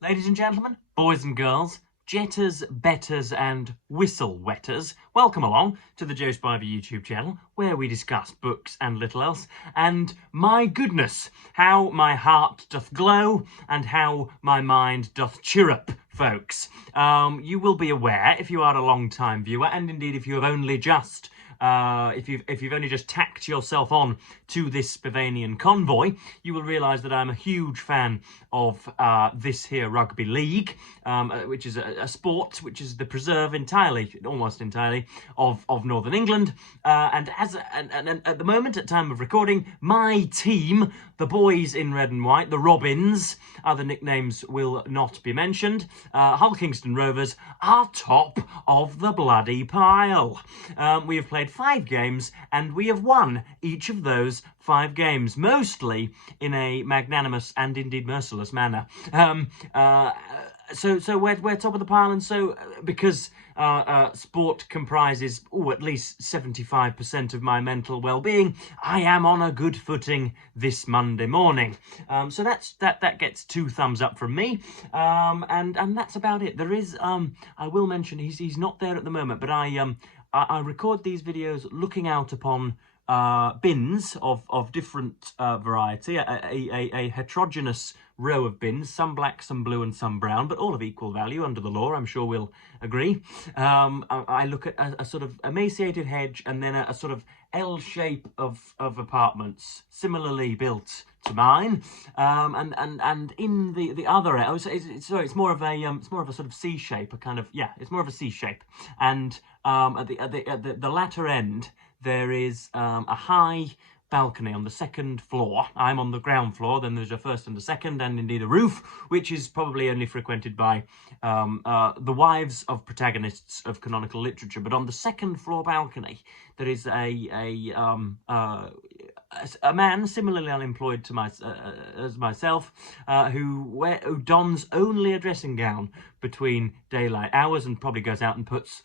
Ladies and gentlemen, boys and girls, jetters, betters and whistle wetters, welcome along to the Joe Spiver YouTube channel where we discuss books and little else. And my goodness, how my heart doth glow and how my mind doth chirrup, folks. You will be aware, if you are a long-time viewer, and indeed if you have only just if you've only just tacked yourself on to this Spivanian convoy, you will realise that I'm a huge fan of this here rugby league, which is a sport which is the preserve almost entirely, of Northern England. And at the moment, at time of recording, my team, the boys in red and white, the Robins, other nicknames will not be mentioned, Hull Kingston Rovers, are top of the bloody pile. We have played 5 games and we have won each of those 5 games, mostly in a magnanimous and indeed merciless manner. So we're top of the pile, and so because sport comprises at least 75% of my mental well-being, I am on a good footing this Monday morning. So that gets 2 thumbs up from me, and that's about it. There is I will mention he's not there at the moment, but I record these videos looking out upon bins of different variety, a heterogeneous row of bins, some black, some blue and some brown, but all of equal value under the law, I'm sure we'll agree. I look at a sort of emaciated hedge and then a sort of L shape of apartments similarly built to mine, and in the other end, it's more of a sort of C shape, it's more of a C shape, and at the latter end there is a high balcony on the 2nd floor. I'm on the ground floor, then there's a 1st and a 2nd, and indeed a roof, which is probably only frequented by the wives of protagonists of canonical literature. But on the 2nd floor balcony, there is a man similarly unemployed to as myself, who dons only a dressing gown between daylight hours and probably goes out and puts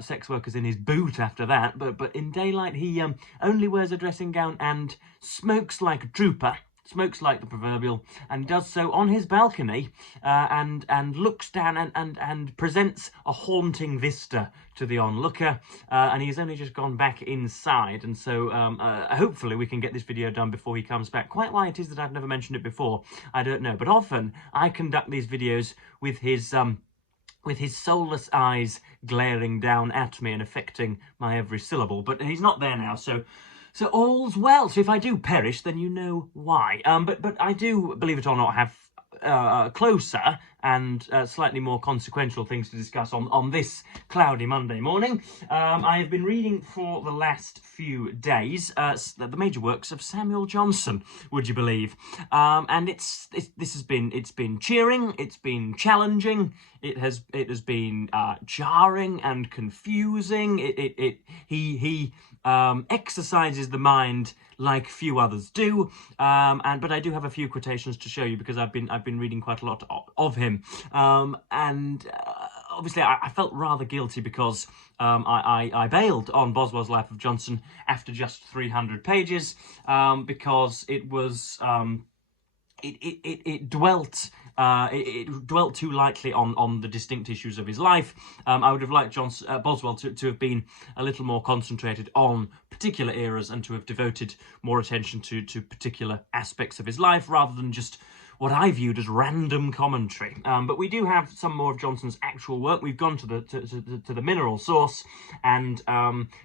sex workers in his boot after that, but in daylight he only wears a dressing gown and smokes like a trooper, smokes like the proverbial, and does so on his balcony, and looks down and presents a haunting vista to the onlooker, and he's only just gone back inside, and so hopefully we can get this video done before he comes back. Quite why it is that I've never mentioned it before, I don't know, but often I conduct these videos with his soulless eyes glaring down at me and affecting my every syllable. But he's not there now, so all's well. So if I do perish, then you know why. But I do, believe it or not, have closer and slightly more consequential things to discuss on this cloudy Monday morning. I have been reading for the last few days the major works of Samuel Johnson, would you believe? And it's been cheering, it's been challenging, it has been jarring and confusing. He exercises the mind like few others do, but I do have a few quotations to show you because I've been reading quite a lot of him, and obviously I felt rather guilty because I bailed on Boswell's Life of Johnson after just 300 pages, because it was it dwelt too lightly on the distinct issues of his life. I would have liked Boswell to have been a little more concentrated on particular eras and to have devoted more attention to particular aspects of his life rather than just what I viewed as random commentary. But we do have some more of Johnson's actual work. We've gone to the mineral source, and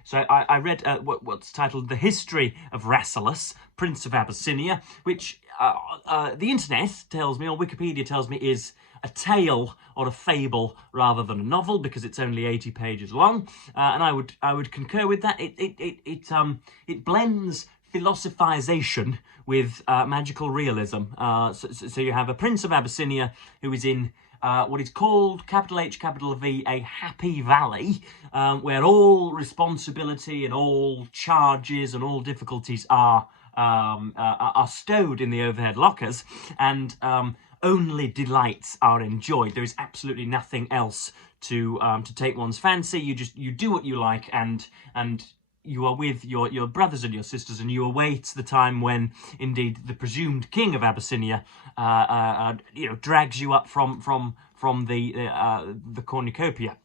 so I read what's titled The History of Rasselas, Prince of Abyssinia, which the internet tells me, or Wikipedia tells me, is a tale or a fable rather than a novel, because it's only 80 pages long, and I would concur with that. It blends philosophization with magical realism. So you have a Prince of Abyssinia who is in what is called, capital H, capital V, a happy valley, where all responsibility and all charges and all difficulties are stowed in the overhead lockers, and only delights are enjoyed. There is absolutely nothing else to take one's fancy. You do what you like, and you are with your brothers and your sisters, and you await the time when, indeed, the presumed king of Abyssinia, drags you up from the cornucopia.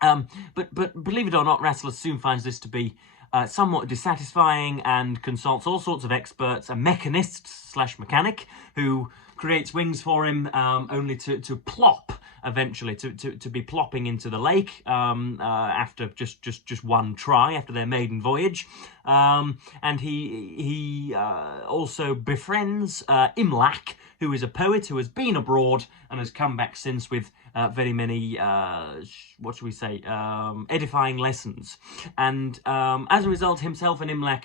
But believe it or not, Rasselas soon finds this to be somewhat dissatisfying and consults all sorts of experts, a mechanist/mechanic who creates wings for him, only to plop eventually, to be plopping into the lake after just one try, after their maiden voyage. And he also befriends Imlac, who is a poet who has been abroad and has come back since with very many, what should we say, edifying lessons. And as a result, himself and Imlac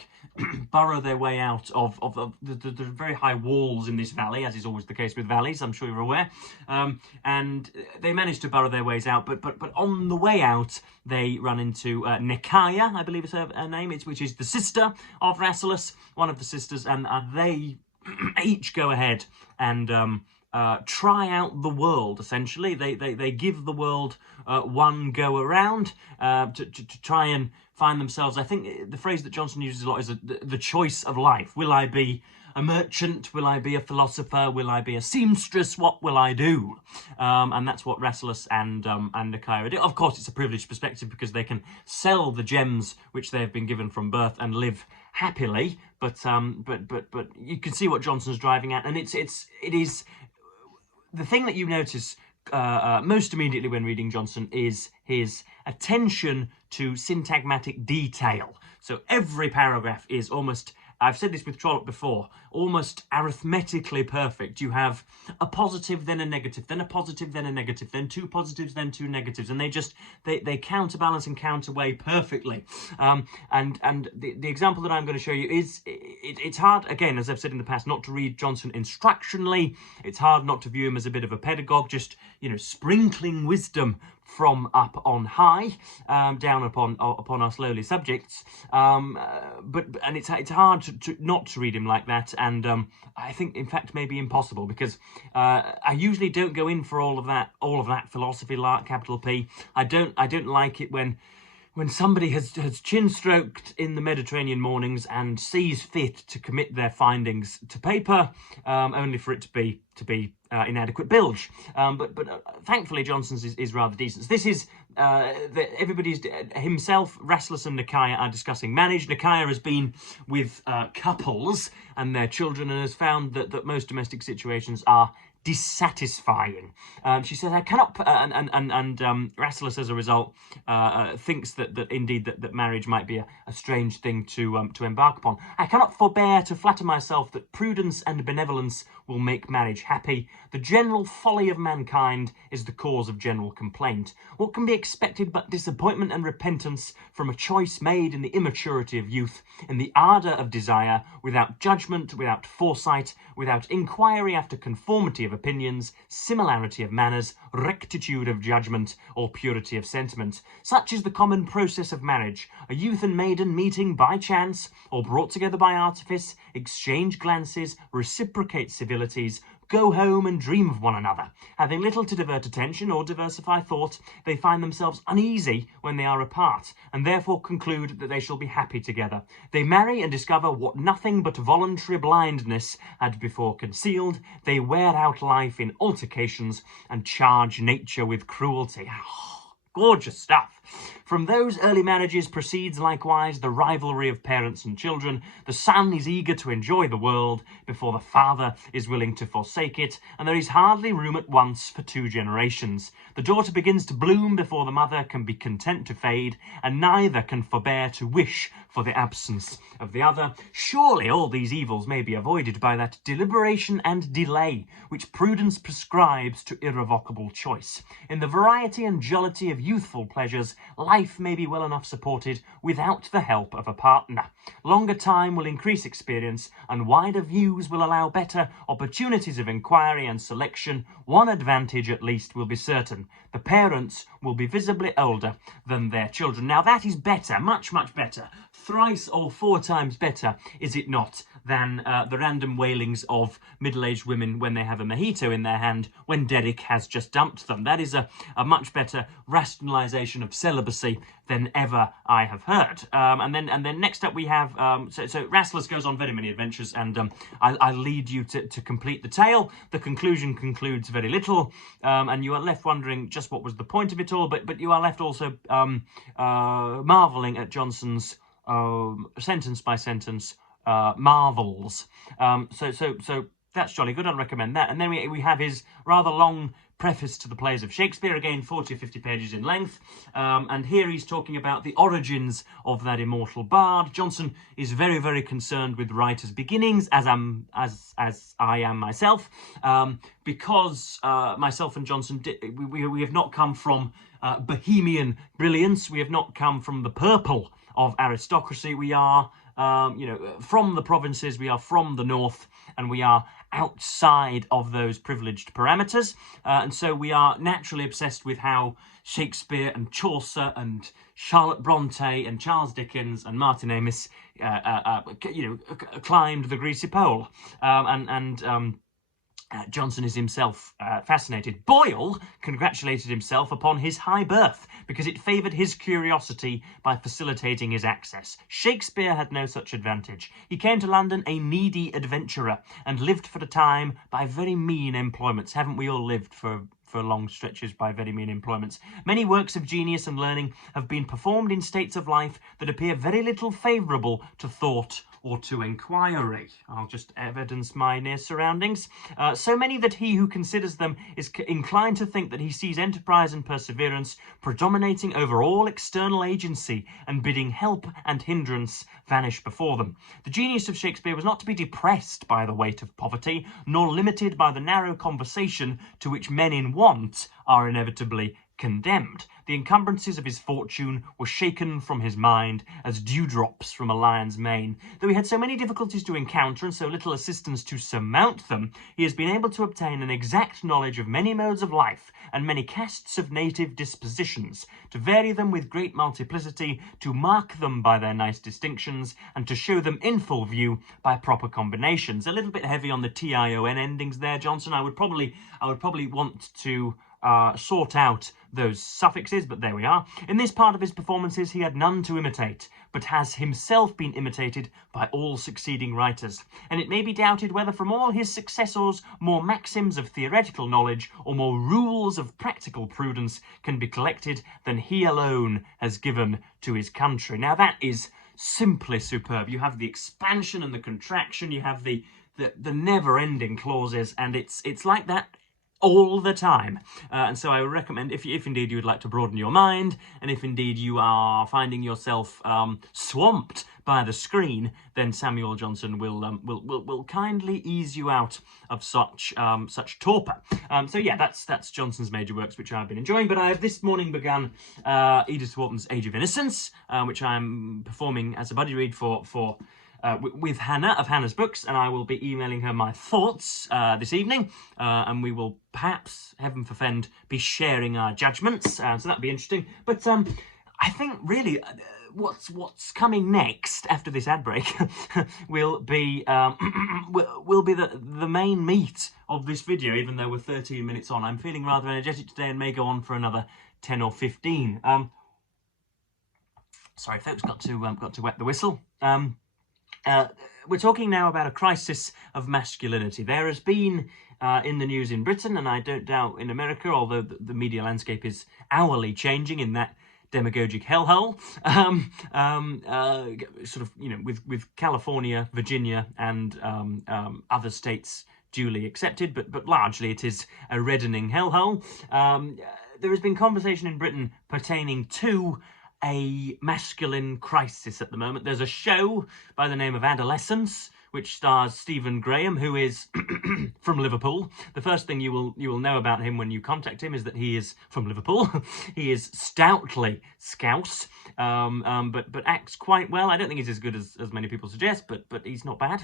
burrow their way out of the very high walls in this valley, as is always the case with valleys, I'm sure you're aware. And they manage to burrow their ways out, but on the way out, they run into Nekaya, I believe is her name, which is the sister of Rasselas, one of the sisters, and they each go ahead and try out the world, essentially. They give the world one go around to try and find themselves. I think the phrase that Johnson uses a lot is the choice of life. Will I be a merchant? Will I be a philosopher? Will I be a seamstress? What will I do? And that's what Rasselas and Nekaya do. Of course, it's a privileged perspective because they can sell the gems which they have been given from birth and live happily. But you can see what Johnson's driving at, and it is the thing that you notice most immediately when reading Johnson is his attention to syntagmatic detail. So every paragraph is almost, I've said this with Trollope before, almost arithmetically perfect. You have a positive, then a negative, then a positive, then a negative, then two positives, then two negatives, and they counterbalance and counterweigh perfectly. And the example that I'm going to show you is, it's hard, again, as I've said in the past, not to read Johnson instructionally. It's hard not to view him as a bit of a pedagogue, just, sprinkling wisdom from up on high, down upon us lowly subjects. But it's hard to not to read him like that, and I think, in fact, maybe impossible, because I usually don't go in for all of that philosophy lark, capital P. I don't like it when somebody has chin-stroked in the Mediterranean mornings and sees fit to commit their findings to paper, only for it to be inadequate bilge. But thankfully, Johnson's is rather decent. This is everybody's himself. Rasselas and Nekaya are discussing marriage. Nekaya has been with couples and their children and has found that most domestic situations are dissatisfying. She says, I cannot, and Rasselas, as a result, thinks that indeed that marriage might be a strange thing to embark upon. I cannot forbear to flatter myself that prudence and benevolence will make marriage happy. The general folly of mankind is the cause of general complaint. What can be expected but disappointment and repentance from a choice made in the immaturity of youth, in the ardour of desire, without judgment, without foresight, without inquiry after conformity of opinions, similarity of manners, rectitude of judgment, or purity of sentiment. Such is the common process of marriage. A youth and maiden meeting by chance, or brought together by artifice, exchange glances, reciprocate civilities, go home and dream of one another. Having little to divert attention or diversify thought, they find themselves uneasy when they are apart, and therefore conclude that they shall be happy together. They marry and discover what nothing but voluntary blindness had before concealed. They wear out life in altercations and charge nature with cruelty. Gorgeous stuff. From those early marriages proceeds likewise the rivalry of parents and children. The son is eager to enjoy the world before the father is willing to forsake it, and there is hardly room at once for two generations. The daughter begins to bloom before the mother can be content to fade, and neither can forbear to wish for the absence of the other. Surely all these evils may be avoided by that deliberation and delay which prudence prescribes to irrevocable choice. In the variety and jollity of youthful pleasures, life may be well enough supported without the help of a partner. Longer time will increase experience, and wider views will allow better opportunities of inquiry and selection. One advantage at least will be certain: the parents will be visibly older than their children. Now that is better, much, much better. Thrice or four times better, is it not, than the random wailings of middle-aged women when they have a mojito in their hand when Derek has just dumped them. That is a much better rationalisation of celibacy than ever I have heard. And then next up we have so Rassless goes on very many adventures, and I'll lead you to complete the tale. The conclusion concludes very little, and you are left wondering just what was the point of it all. But you are left also marvelling at Johnson's sentence by sentence marvels. So that's jolly good. I'd recommend that. And then we have his rather long preface to the plays of Shakespeare, again 40 or 50 pages in length, and here he's talking about the origins of that immortal bard. Johnson is very, very concerned with writers' beginnings, as I am myself, because myself and Johnson we have not come from bohemian brilliance. We have not come from the purple of aristocracy. We are from the provinces, we are from the north, and we are outside of those privileged parameters. And so we are naturally obsessed with how Shakespeare and Chaucer and Charlotte Bronte and Charles Dickens and Martin Amis, climbed the greasy pole. Johnson is himself fascinated. Boyle congratulated himself upon his high birth because it favoured his curiosity by facilitating his access. Shakespeare had no such advantage. He came to London a needy adventurer and lived for a time by very mean employments. Haven't we all lived for long stretches by very mean employments? Many works of genius and learning have been performed in states of life that appear very little favourable to thought or to inquiry. I'll just evidence my near surroundings. So many that he who considers them is inclined to think that he sees enterprise and perseverance predominating over all external agency and bidding help and hindrance vanish before them. The genius of Shakespeare was not to be depressed by the weight of poverty, nor limited by the narrow conversation to which men in want are inevitably condemned. The encumbrances of his fortune were shaken from his mind as dewdrops from a lion's mane. Though he had so many difficulties to encounter and so little assistance to surmount them, he has been able to obtain an exact knowledge of many modes of life and many casts of native dispositions, to vary them with great multiplicity, to mark them by their nice distinctions, and to show them in full view by proper combinations. A little bit heavy on the T-I-O-N endings there, Johnson. I would probably want to sort out those suffixes, but there we are. In this part of his performances he had none to imitate, but has himself been imitated by all succeeding writers, and it may be doubted whether from all his successors more maxims of theoretical knowledge or more rules of practical prudence can be collected than he alone has given to his country. Now that is simply superb. You have the expansion and the contraction, you have the never-ending clauses, and it's like that all the time. And so I would recommend, if indeed you would like to broaden your mind, and if indeed you are finding yourself swamped by the screen, then Samuel Johnson will kindly ease you out of such torpor. So yeah, that's Johnson's major works, which I've been enjoying. But I have this morning begun Edith Wharton's Age of Innocence, which I'm performing as a buddy read for with Hannah of Hannah's Books, and I will be emailing her my thoughts this evening, and we will perhaps, heaven forfend, be sharing our judgments, so that'll be interesting. But I think really what's coming next after this ad break will be the main meat of this video, even though we're 13 minutes on. I'm feeling rather energetic today and may go on for another 10 or 15. Sorry folks, got to wet the whistle. We're talking now about a crisis of masculinity. There has been in the news in Britain, and I don't doubt in America, although the media landscape is hourly changing in that demagogic hellhole, sort of, with California, Virginia, and other states duly accepted, but largely it is a reddening hellhole. There has been conversation in Britain pertaining to a masculine crisis at the moment. There's a show by the name of Adolescence, which stars Stephen Graham, who is from Liverpool. The first thing you will know about him when you contact him is that he is from Liverpool. He is stoutly Scouse, but acts quite well. I don't think he's as good as many people suggest, but he's not bad.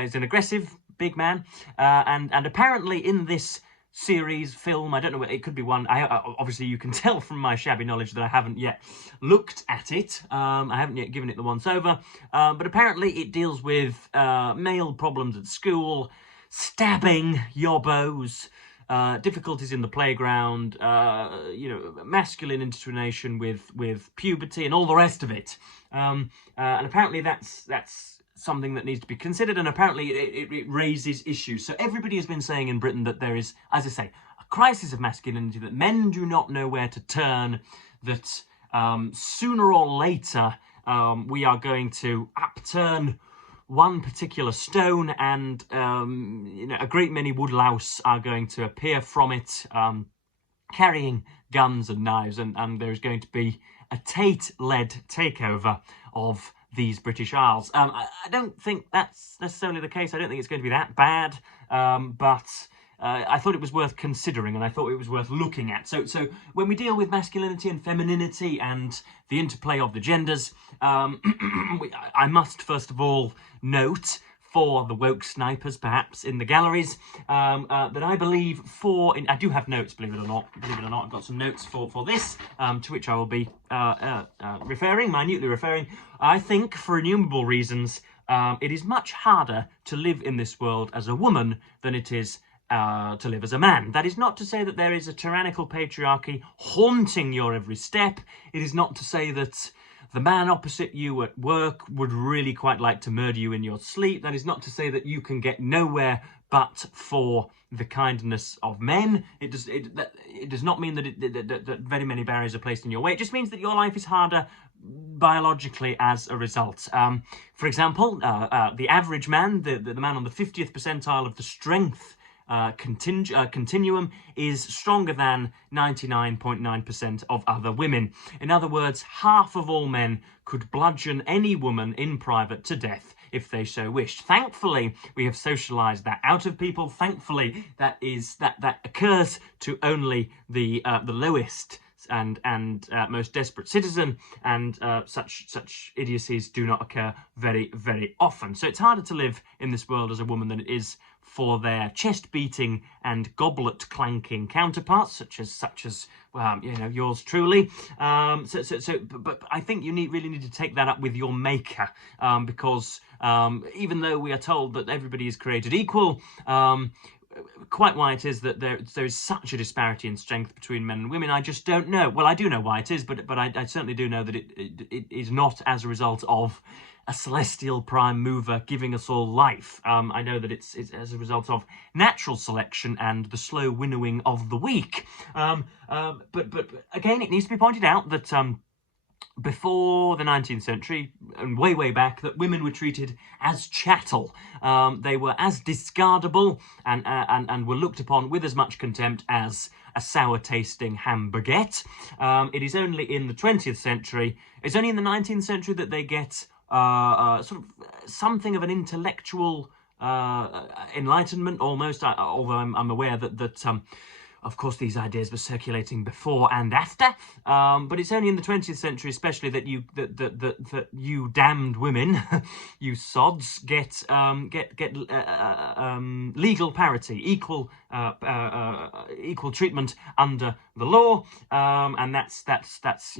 He's an aggressive big man, and apparently in this series, film, I don't know, it could be one. Obviously you can tell from my shabby knowledge that I haven't yet looked at it. I haven't yet given it the once over, but apparently it deals with male problems at school, stabbing, yobbos, difficulties in the playground, masculine indoctrination with puberty and all the rest of it. And apparently that's something that needs to be considered, and apparently it raises issues. So everybody has been saying in Britain that there is, as I say, a crisis of masculinity, that men do not know where to turn, that sooner or later we are going to upturn one particular stone, and a great many woodlouse are going to appear from it, carrying guns and knives, and there is going to be a Tate-led takeover of these British Isles. I don't think that's necessarily the case. I don't think it's going to be that bad, but I thought it was worth considering, and I thought it was worth looking at. So when we deal with masculinity and femininity and the interplay of the genders, I must first of all note, for the woke snipers perhaps in the galleries, that I believe I do have notes, believe it or not, I've got some notes for this, to which I will be minutely referring. I think, for innumerable reasons, it is much harder to live in this world as a woman than it is to live as a man. That is not to say that there is a tyrannical patriarchy haunting your every step. It is not to say that the man opposite you at work would really quite like to murder you in your sleep. That is not to say that you can get nowhere but for the kindness of men. It does not mean that very many barriers are placed in your way. It just means that your life is harder biologically as a result. For example, the average man, the man on the 50th percentile of the strength continuum, is stronger than 99.9% of other women. In other words, half of all men could bludgeon any woman in private to death if they so wished. Thankfully, we have socialised that out of people. Thankfully, that occurs to only the lowest and most desperate citizen, and such idiocies do not occur very, very often. So it's harder to live in this world as a woman than it is for their chest-beating and goblet-clanking counterparts, such as yours truly. But I think you really need to take that up with your maker, because even though we are told that everybody is created equal, quite why it is that there is such a disparity in strength between men and women, I just don't know. Well, I do know why it is, but I certainly do know that it is not as a result of a celestial prime mover giving us all life. I know that it's as a result of natural selection and the slow winnowing of the weak. But again, it needs to be pointed out that before the 19th century, and way back, that women were treated as chattel. They were as discardable and were looked upon with as much contempt as a sour-tasting ham baguette. It is only in the 20th century, it's only in the 19th century that they get sort of something of an intellectual enlightenment, almost, although I'm aware that of course, these ideas were circulating before and after, but it's only in the 20th century, especially, that you damned women, you sods, get legal parity, equal treatment under the law, and that's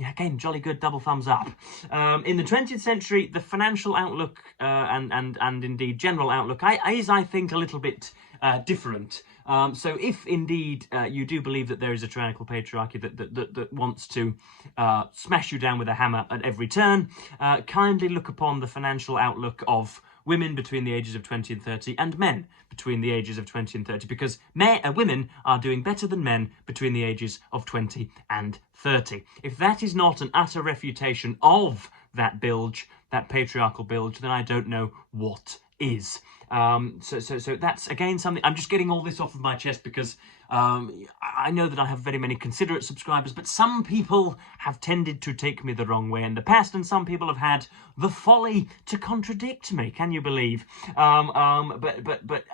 again jolly good, double thumbs up. In the 20th century, the financial outlook and indeed general outlook is, I think, a little bit different. So if indeed you do believe that there is a tyrannical patriarchy that wants to smash you down with a hammer at every turn, kindly look upon the financial outlook of women between the ages of 20 and 30 and men between the ages of 20 and 30, because women are doing better than men between the ages of 20 and 30. If that is not an utter refutation of that bilge, that patriarchal bilge, then I don't know what is. So that's again something. I'm just getting all this off of my chest because I know that I have very many considerate subscribers, but some people have tended to take me the wrong way in the past, and some people have had the folly to contradict me. Can you believe? But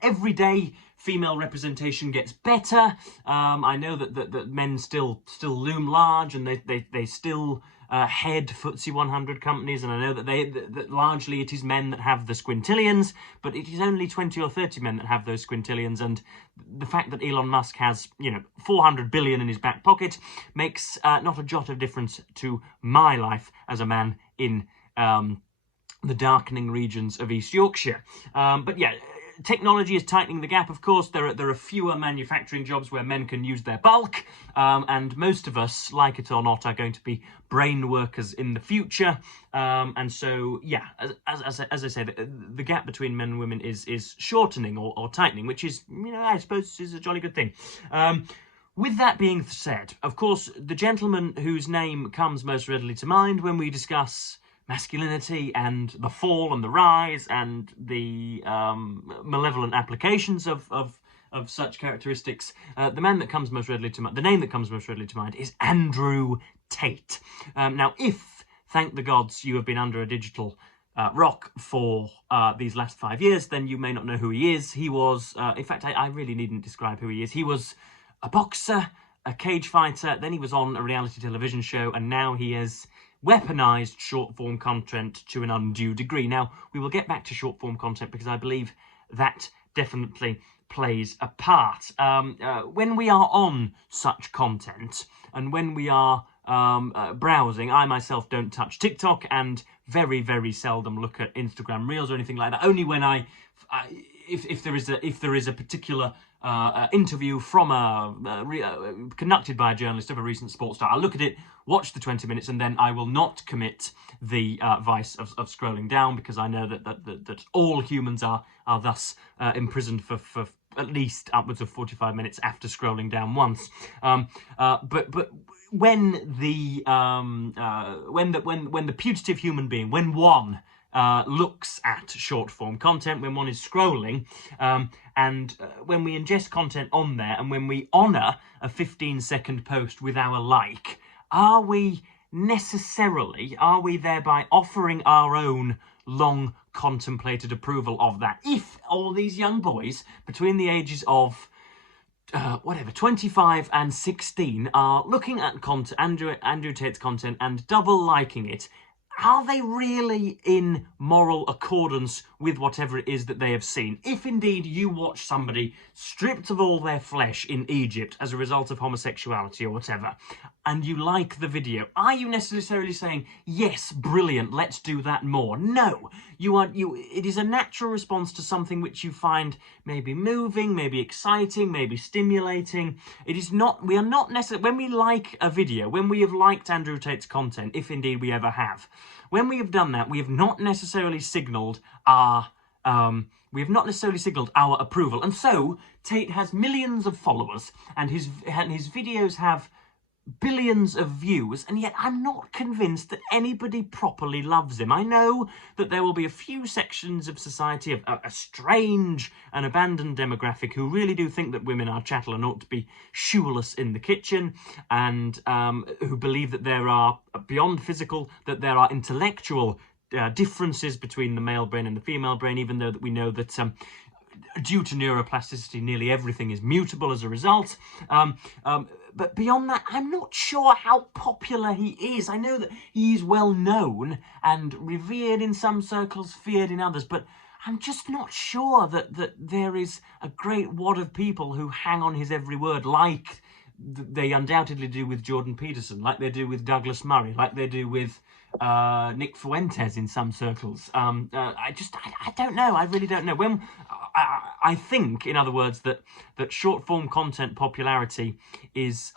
every day female representation gets better. I know that men still loom large, and they still head FTSE 100 companies, and I know that that largely it is men that have the squintillions, but it is only 20 or 30 men that have those squintillions, and the fact that Elon Musk has, 400 billion in his back pocket makes not a jot of difference to my life as a man in the darkening regions of East Yorkshire. But yeah, technology is tightening the gap, of course. There are fewer manufacturing jobs where men can use their bulk, and most of us, like it or not, are going to be brain workers in the future. And so, yeah, as I say, the gap between men and women is shortening or tightening, which is, I suppose, is a jolly good thing. With that being said, of course, the gentleman whose name comes most readily to mind when we discuss masculinity and the fall and the rise and the malevolent applications of such characteristics, the name that comes most readily to mind is Andrew Tate. Now, if, thank the gods, you have been under a digital rock for these last 5 years, then you may not know who he is. He was, in fact, I really needn't describe who he is. He was a boxer, a cage fighter, then he was on a reality television show, and now he has weaponized short-form content to an undue degree. Now, we will get back to short-form content because I believe that definitely plays a part. When we are on such content and when we are browsing, I myself don't touch TikTok and very, very seldom look at Instagram Reels or anything like that. Only when if there is a particular interview from conducted by a journalist of a recent sports star, I'll look at it, watch the 20 minutes, and then I will not commit the vice of scrolling down, because I know that all humans are thus imprisoned for at least upwards of 45 minutes after scrolling down once. But when the putative human being, when one looks at short-form content, when one is scrolling, and when we ingest content on there, and when we honour a 15-second post with our like, are we thereby offering our own long contemplated approval of that? If all these young boys between the ages of 25 and 16 are looking at Andrew Tate's content and double liking it, are they really in moral accordance with whatever it is that they have seen? If indeed you watch somebody stripped of all their flesh in Egypt as a result of homosexuality or whatever, and you like the video, are you necessarily saying, yes, brilliant, let's do that more? No. It is a natural response to something which you find maybe moving, maybe exciting, maybe stimulating. We are not necessarily, when we like a video, when we have liked Andrew Tate's content, if indeed we ever have, when we have done that, we have not necessarily signalled our approval. And so Tate has millions of followers, and his videos have billions of views, and yet I'm not convinced that anybody properly loves him. I know that there will be a few sections of society, a strange and abandoned demographic, who really do think that women are chattel and ought to be shoeless in the kitchen, and who believe that there are, beyond physical, that there are intellectual differences between the male brain and the female brain, even though that we know that due to neuroplasticity, nearly everything is mutable as a result. But beyond that, I'm not sure how popular he is. I know that he's well known and revered in some circles, feared in others, but I'm just not sure that there is a great wad of people who hang on his every word, like they undoubtedly do with Jordan Peterson, like they do with Douglas Murray, like they do with Nick Fuentes in some circles. I don't know. I really don't know. I think, in other words, that short-form content popularity is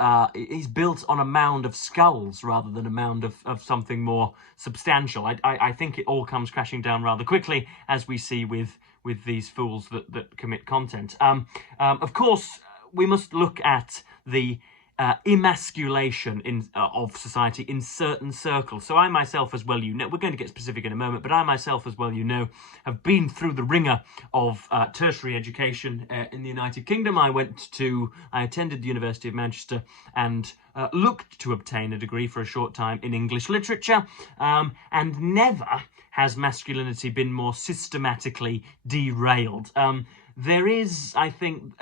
built on a mound of skulls rather than a mound of something more substantial. I think it all comes crashing down rather quickly, as we see with these fools that commit content. Of course, we must look at the emasculation of society in certain circles. So I myself, as well, we're going to get specific in a moment, but I myself, as well, have been through the ringer of tertiary education in the United Kingdom. I attended the University of Manchester and looked to obtain a degree for a short time in English literature, and never has masculinity been more systematically derailed. There is, I think,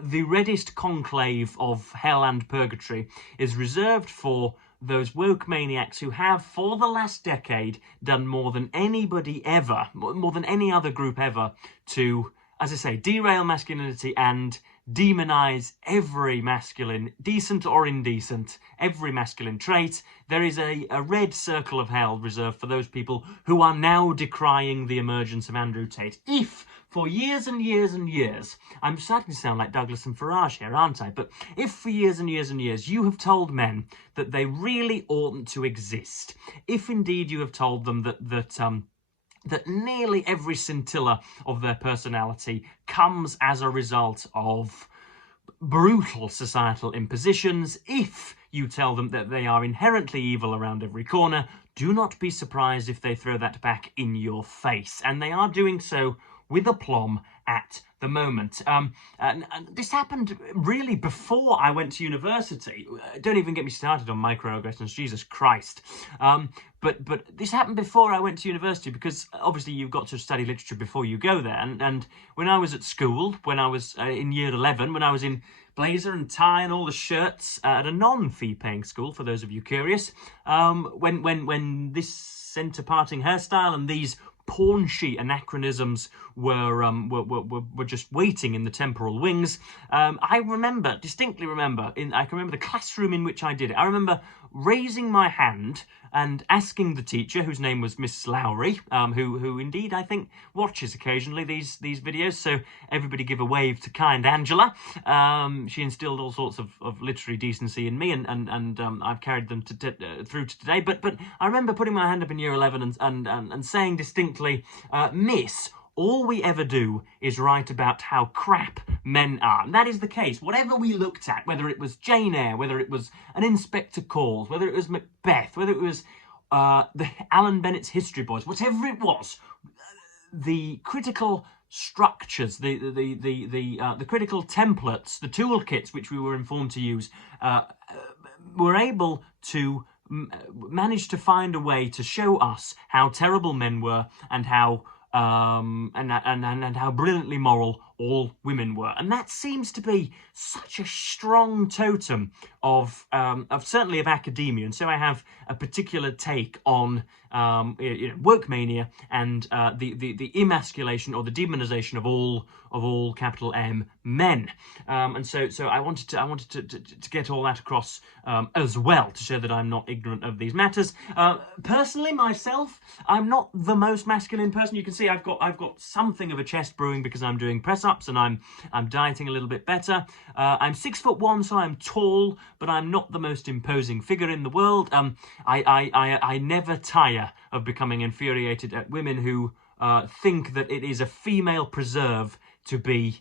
the reddest conclave of hell and purgatory is reserved for those woke maniacs who have, for the last decade, done more than anybody ever, more than any other group ever, to, as I say, derail masculinity and demonize every masculine, decent or indecent, every masculine trait. There is a red circle of hell reserved for those people who are now decrying the emergence of Andrew Tate. If, for years and years and years, I'm starting to sound like Douglas and Farage here, aren't I? But if for years and years and years you have told men that they really oughtn't to exist, if indeed you have told them that nearly every scintilla of their personality comes as a result of brutal societal impositions, if you tell them that they are inherently evil around every corner, do not be surprised if they throw that back in your face. And they are doing so with aplomb at the moment. And this happened really before I went to university. Don't even get me started on microaggressions, Jesus Christ. But this happened before I went to university, because obviously you've got to study literature before you go there. And when I was at school, when I was in year 11, when I was in blazer and tie and all the shirts at a non-fee paying school, for those of you curious, when this centre parting hairstyle and these paunchy anachronisms were just waiting in the temporal wings. I distinctly remember, I can remember the classroom in which I did it. I remember raising my hand and asking the teacher, whose name was Miss Lowry, who indeed I think watches occasionally these videos, so everybody give a wave to kind Angela. She instilled all sorts of literary decency in me, and I've carried them through to today. But I remember putting my hand up in year 11 and saying distinctly, Miss, all we ever do is write about how crap men are. And that is the case. Whatever we looked at, whether it was Jane Eyre, whether it was An Inspector Calls, whether it was Macbeth, whether it was the Alan Bennett's History Boys, whatever it was, the critical structures, the critical templates, the toolkits which we were informed to use, were able to manage to find a way to show us how terrible men were and how and how brilliantly moral all women were. And that seems to be such a strong totem of certainly of academia. And so I have a particular take on woke mania and the emasculation or the demonization of all capital M men. And so I wanted to get all that across as well, to show that I'm not ignorant of these matters. Personally, myself, I'm not the most masculine person. You can see I've got something of a chest brewing because I'm doing press-ups and I'm dieting a little bit better. I'm 6'1", so I'm tall, but I'm not the most imposing figure in the world. I never tire of becoming infuriated at women who think that it is a female preserve to be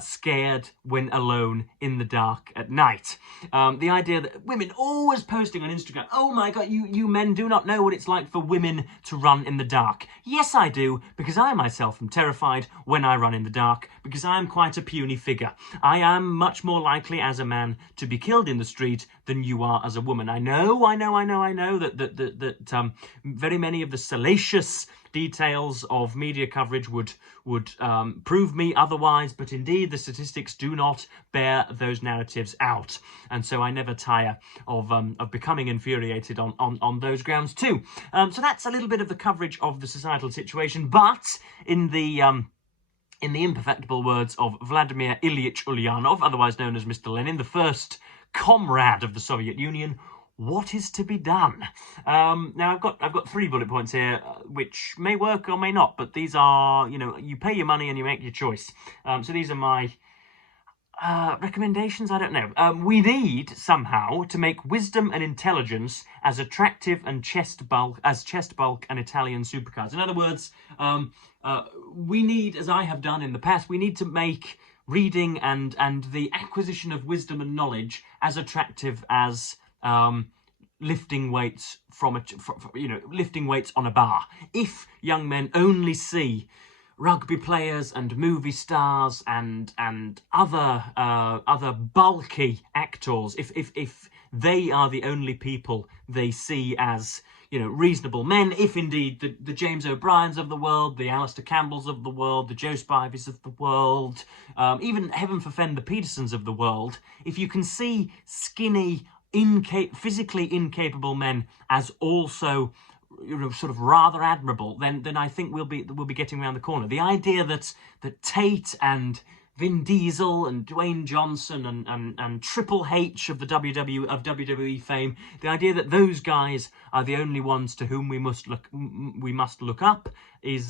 scared when alone in the dark at night. The idea that women always posting on Instagram, oh my god, you men do not know what it's like for women to run in the dark. Yes, I do, because I myself am terrified when I run in the dark, because I am quite a puny figure. I am much more likely as a man to be killed in the street than you are as a woman. I know that very many of the salacious details of media coverage would prove me otherwise, but indeed the statistics do not bear those narratives out, and so I never tire of becoming infuriated on those grounds too. So that's a little bit of the coverage of the societal situation, but in the imperfectible words of Vladimir Ilyich Ulyanov, otherwise known as Mr. Lenin, the first comrade of the Soviet Union, what is to be done? Now I've got 3 bullet points here, which may work or may not, but these are, you pay your money and you make your choice. So these are my recommendations. I don't know. We need somehow to make wisdom and intelligence as attractive and chest bulk and Italian supercars. In other words, we need, as I have done in the past, we need to make reading and the acquisition of wisdom and knowledge as attractive as lifting weights lifting weights on a bar. If young men only see rugby players and movie stars and other bulky actors, if they are the only people they see as reasonable men, if indeed the James O'Briens of the world, the Alistair Campbells of the world, the Joe Spivey's of the world, even heaven forfend the Petersons of the world, if you can see skinny, physically incapable men as also, you know, sort of rather admirable, then I think we'll be getting around the corner. The idea that Tate and Vin Diesel and Dwayne Johnson and Triple H of the WWE fame, the idea that those guys are the only ones to whom we must look up is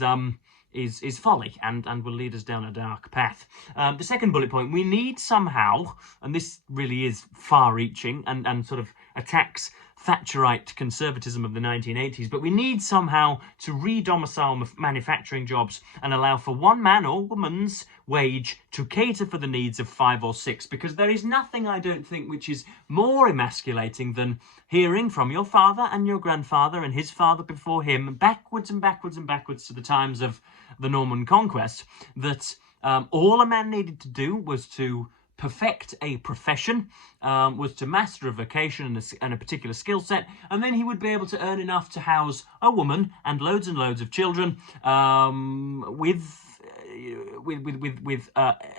folly and will lead us down a dark path. The second bullet point, we need somehow, and this really is far-reaching and sort of attacks Thatcherite conservatism of the 1980s, but we need somehow to re-domicile manufacturing jobs and allow for one man or woman's wage to cater for the needs of 5 or 6, because there is nothing, I don't think, which is more emasculating than hearing from your father and your grandfather and his father before him, backwards and backwards and backwards to the times of the Norman Conquest, that all a man needed to do was to perfect a profession, was to master a vocation and a particular skill set, and then he would be able to earn enough to house a woman and loads of children, with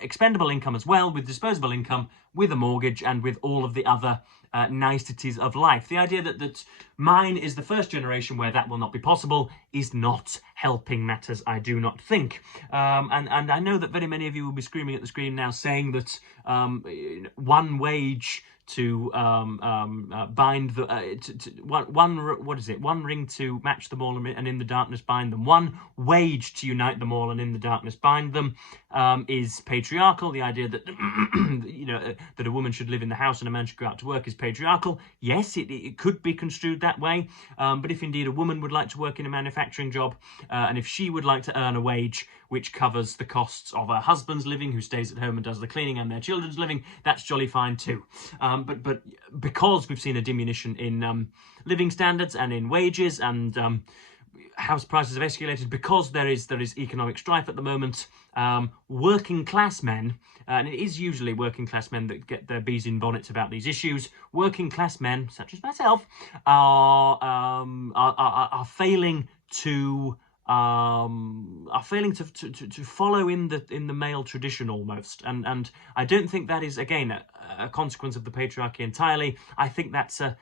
expendable income as well, with disposable income, with a mortgage, and with all of the other niceties of life. The idea that mine is the first generation where that will not be possible is not helping matters, I do not think. And I know that very many of you will be screaming at the screen now, saying that one wage to bind the one ring to match them all and in the darkness bind them, one wage to unite them all and in the darkness bind them, is patriarchal. The idea that that a woman should live in the house and a man should go out to work is patriarchal. Yes, it could be construed that way, but if indeed a woman would like to work in a manufacturing job, and if she would like to earn a wage which covers the costs of her husband's living, who stays at home and does the cleaning, and their children's living, that's jolly fine too. But because we've seen a diminution in living standards and in wages, and house prices have escalated, because there is economic strife at the moment, working class men, and it is usually working class men that get their bees in bonnets about these issues, working class men such as myself are failing to follow in the male tradition almost, and I don't think that is, again, a consequence of the patriarchy entirely. I think that's a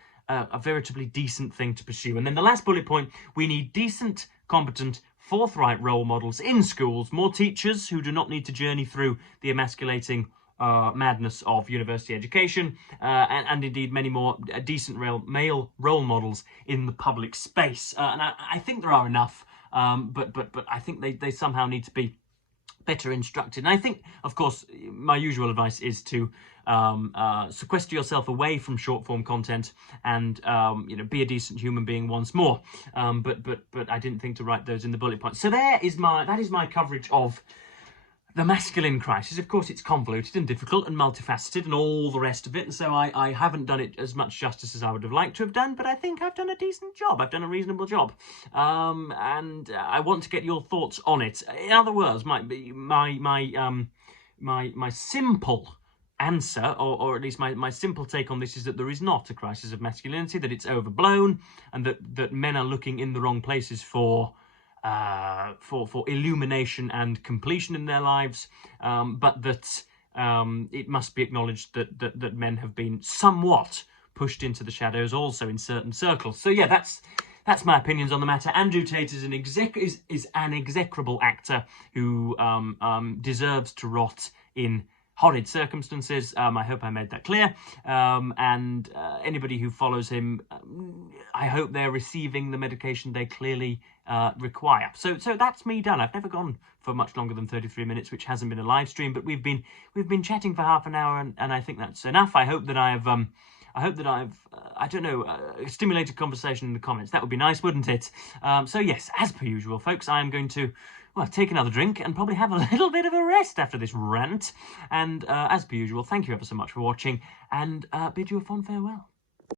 veritably decent thing to pursue. And then the last bullet point, we need decent, competent, forthright role models in schools, more teachers who do not need to journey through the emasculating madness of university education, and indeed many more decent male role models in the public space. And I think there are enough. But I think they somehow need to be better instructed. And I think, of course, my usual advice is to sequester yourself away from short-form content and be a decent human being once more. But I didn't think to write those in the bullet points. So that is my coverage of the masculine crisis. Of course, it's convoluted and difficult and multifaceted and all the rest of it, and so I haven't done it as much justice as I would have liked to have done, but I think I've done a decent job. I've done a reasonable job, and I want to get your thoughts on it. In other words, my simple answer, or at least my simple take on this, is that there is not a crisis of masculinity, that it's overblown, and that men are looking in the wrong places for illumination and completion in their lives, but that it must be acknowledged that men have been somewhat pushed into the shadows also in certain circles. So yeah, that's my opinions on the matter. Andrew Tate is an execrable actor who deserves to rot in horrid circumstances. I hope I made that clear. And anybody who follows him, I hope they're receiving the medication they clearly require. So that's me done. I've never gone for much longer than 33 minutes, which hasn't been a live stream, but we've been chatting for half an hour, and I think that's enough. I hope that I've I don't know, stimulated conversation in the comments. That would be nice, wouldn't it? So yes, as per usual, folks, I am going to take another drink and probably have a little bit of a rest after this rant. And as per usual, thank you ever so much for watching, and bid you a fond farewell.